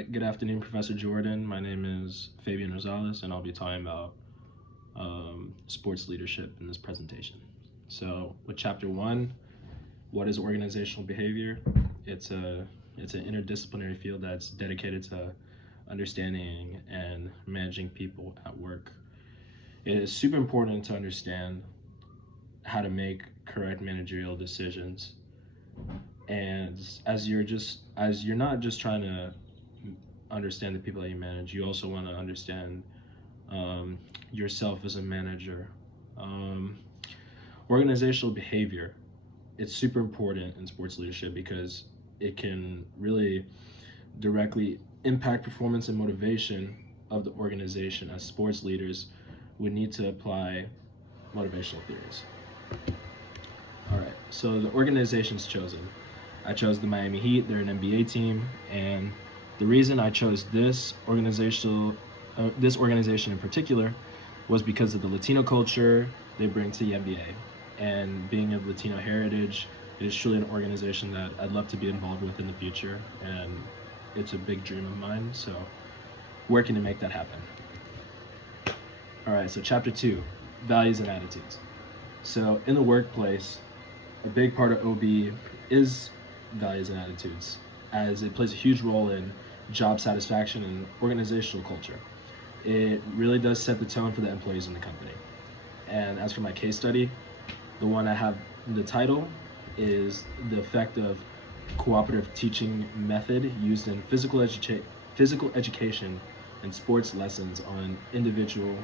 right, good afternoon, Professor Jordan. My name is Fabian Rosales, and I'll be talking about sports leadership in this presentation. So, with Chapter 1, what is organizational behavior? It's an interdisciplinary field that's dedicated to understanding and managing people at work. It is super important to understand how to make correct managerial decisions, and as you're not just trying to understand the people that you manage, you also want to understand yourself as a manager. Um, Organizational behavior, it's super important in sports leadership because it can really directly impact performance and motivation of the organization. As sports leaders, we need to apply motivational theories. All right, so the organization's chosen. I chose the Miami Heat. They're an NBA team, and the reason I chose this organization in particular was because of the Latino culture they bring to the NBA, and being of Latino heritage, it is truly an organization that I'd love to be involved with in the future, and it's a big dream of mine. So, working to make that happen. All right, so Chapter 2, values and attitudes. So, in the workplace, a big part of OB is values and attitudes, as it plays a huge role in job satisfaction and organizational culture. It really does set the tone for the employees in the company. And as for my case study, the one I have in the title is the effect of cooperative teaching method used in physical education and sports lessons on individual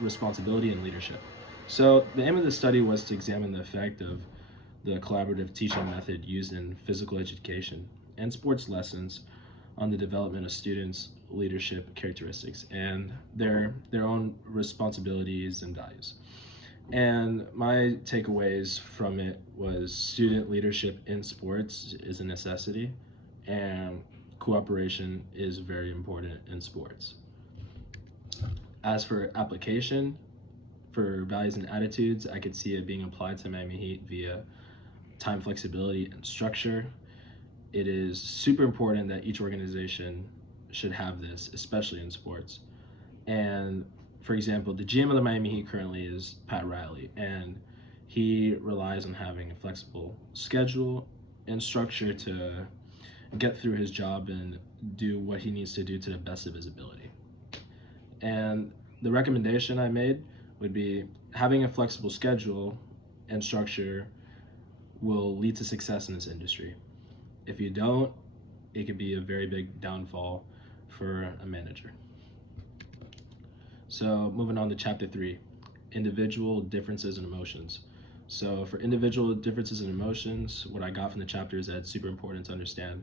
responsibility and leadership. So the aim of the study was to examine the effect of the collaborative teaching method used in physical education and sports lessons on the development of students' leadership characteristics and their own responsibilities and values. And my takeaways from it was student leadership in sports is a necessity, and cooperation is very important in sports. As for application, for values and attitudes, I could see it being applied to Miami Heat via time flexibility and structure. It is super important that each organization should have this, especially in sports. And for example, the GM of the Miami Heat currently is Pat Riley, and he relies on having a flexible schedule and structure to get through his job and do what he needs to do to the best of his ability. And the recommendation I made would be having a flexible schedule and structure will lead to success in this industry. If you don't, it could be a very big downfall for a manager. So moving on to Chapter 3, individual differences and emotions. So for individual differences and emotions, what I got from the chapter is that it's super important to understand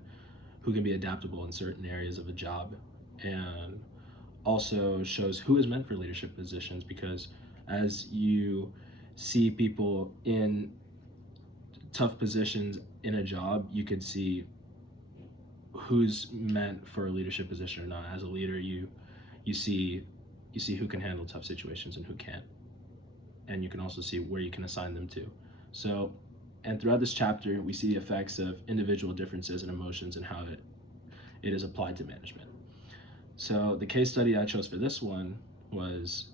who can be adaptable in certain areas of a job, and also shows who is meant for leadership positions, because as you see people in tough positions in a job, you could see who's meant for a leadership position or not. As a leader, you see who can handle tough situations and who can't, and you can also see where you can assign them to. So, and throughout this chapter, we see the effects of individual differences and emotions and how it is applied to management. So the case study I chose for this one was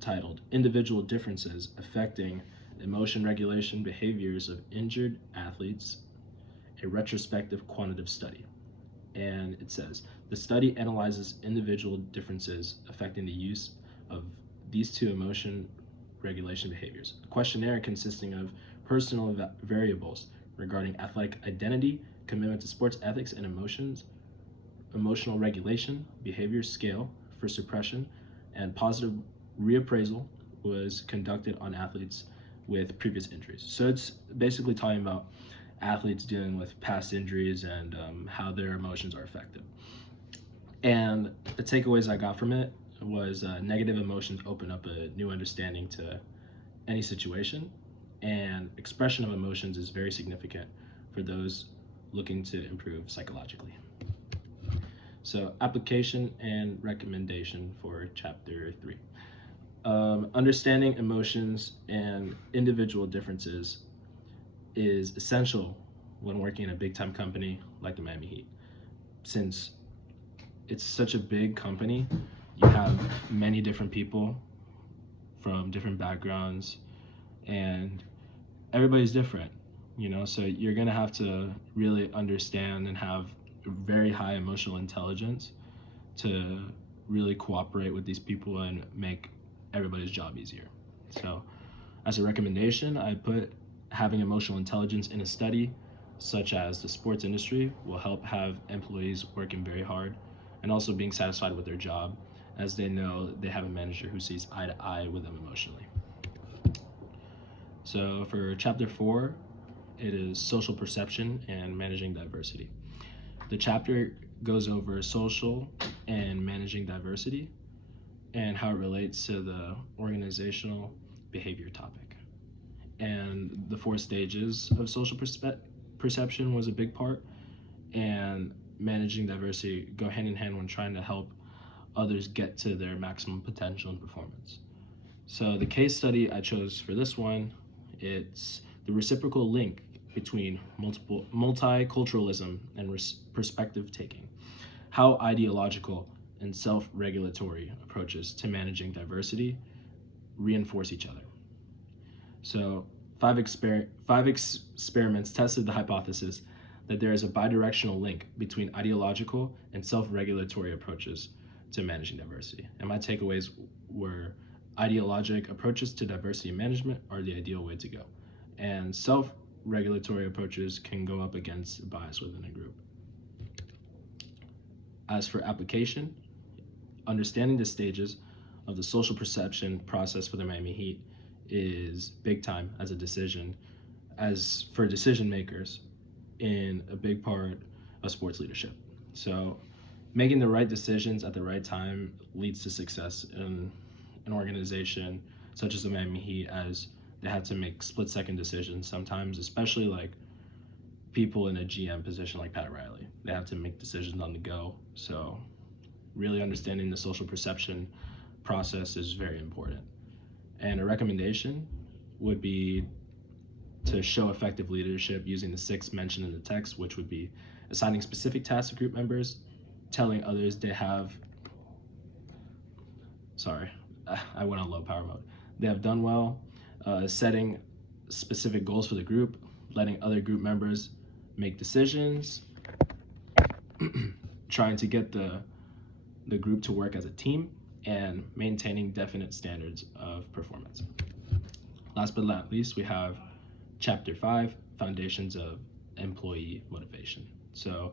titled Individual Differences Affecting Emotion Regulation Behaviors of Injured Athletes, a retrospective quantitative study. And it says, the study analyzes individual differences affecting the use of these two emotion regulation behaviors. A questionnaire consisting of personal variables regarding athletic identity, commitment to sports ethics and emotions, emotional regulation, behavior scale for suppression, and positive reappraisal was conducted on athletes with previous injuries. So it's basically talking about athletes dealing with past injuries and how their emotions are affected. And the takeaways I got from it was negative emotions open up a new understanding to any situation, and expression of emotions is very significant for those looking to improve psychologically. So application and recommendation for Chapter 3. Understanding emotions and individual differences is essential when working in a big-time company like the Miami Heat, since it's such a big company. You have many different people from different backgrounds, and everybody's different, so you're going to have to really understand and have very high emotional intelligence to really cooperate with these people and make everybody's job easier. So as a recommendation, I put having emotional intelligence in a study such as the sports industry will help have employees working very hard and also being satisfied with their job, as they know they have a manager who sees eye to eye with them emotionally. So for chapter 4, it is social perception and managing diversity. The chapter goes over social and managing diversity and how it relates to the organizational behavior topic. And the 4 stages of social perception was a big part, and managing diversity go hand in hand when trying to help others get to their maximum potential and performance. So the case study I chose for this one, it's the reciprocal link between multiculturalism and perspective taking, how ideological and self-regulatory approaches to managing diversity reinforce each other. So 5 experiments tested the hypothesis that there is a bidirectional link between ideological and self-regulatory approaches to managing diversity. And my takeaways were ideologic approaches to diversity management are the ideal way to go, and self-regulatory approaches can go up against bias within a group. As for application, understanding the stages of the social perception process for the Miami Heat is big time as for decision makers in a big part of sports leadership. So making the right decisions at the right time leads to success in an organization such as the Miami Heat, as they have to make split-second decisions sometimes, especially like people in a GM position like Pat Riley. They have to make decisions on the go. So really understanding the social perception process is very important. And a recommendation would be to show effective leadership using the 6 mentioned in the text, which would be assigning specific tasks to group members, telling others they have, I went on low power mode. They have done well, setting specific goals for the group, letting other group members make decisions, trying to get the group to work as a team, and maintaining definite standards of performance. Last but not least, we have Chapter 5, Foundations of Employee Motivation. So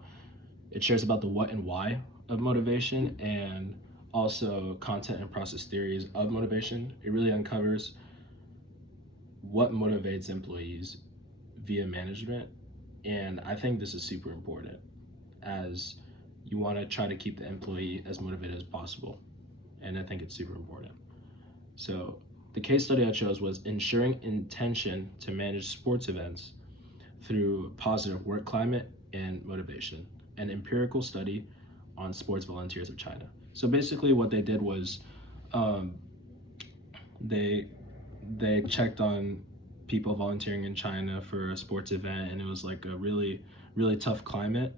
it shares about the what and why of motivation, and also content and process theories of motivation. It really uncovers what motivates employees via management, and I think this is super important, as you want to try to keep the employee as motivated as possible, and I think it's super important. So the case study I chose was ensuring intention to manage sports events through positive work climate and motivation, an empirical study on sports volunteers of China. So basically what they did was they checked on people volunteering in China for a sports event, and it was like a really, really tough climate,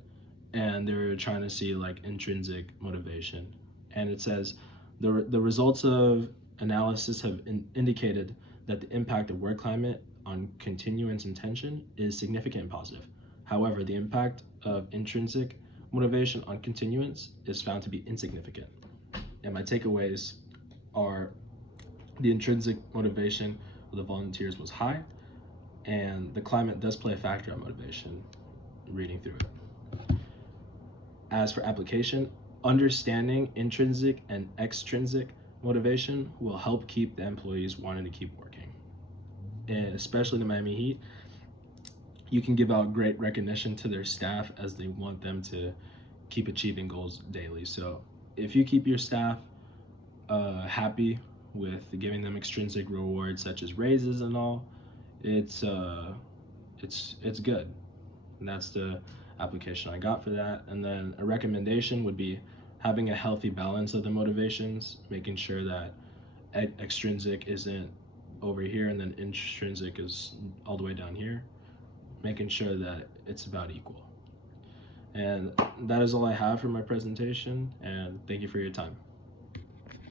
and they were trying to see like intrinsic motivation. And it says the results of analysis have indicated that the impact of work climate on continuance and tension is significant and positive. However, the impact of intrinsic motivation on continuance is found to be insignificant. And my takeaways are the intrinsic motivation of the volunteers was high, and the climate does play a factor on motivation, reading through it. As for application, understanding intrinsic and extrinsic motivation will help keep the employees wanting to keep working. And especially the Miami Heat, you can give out great recognition to their staff as they want them to keep achieving goals daily. So if you keep your staff happy with giving them extrinsic rewards such as raises and all, it's good. And that's the application I got for that. And then a recommendation would be having a healthy balance of the motivations, making sure that extrinsic isn't over here and then intrinsic is all the way down here, making sure that it's about equal. And that is all I have for my presentation, and thank you for your time.